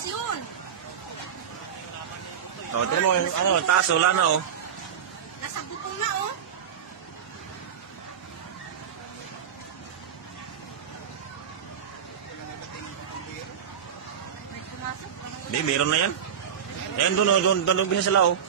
Taas yun. O, tingnan mo, ano, taas, wala na, oh. Nasa bukong na, oh. May pumasok. Hindi, meron na yan. Ayan, doon, bisa sila, oh.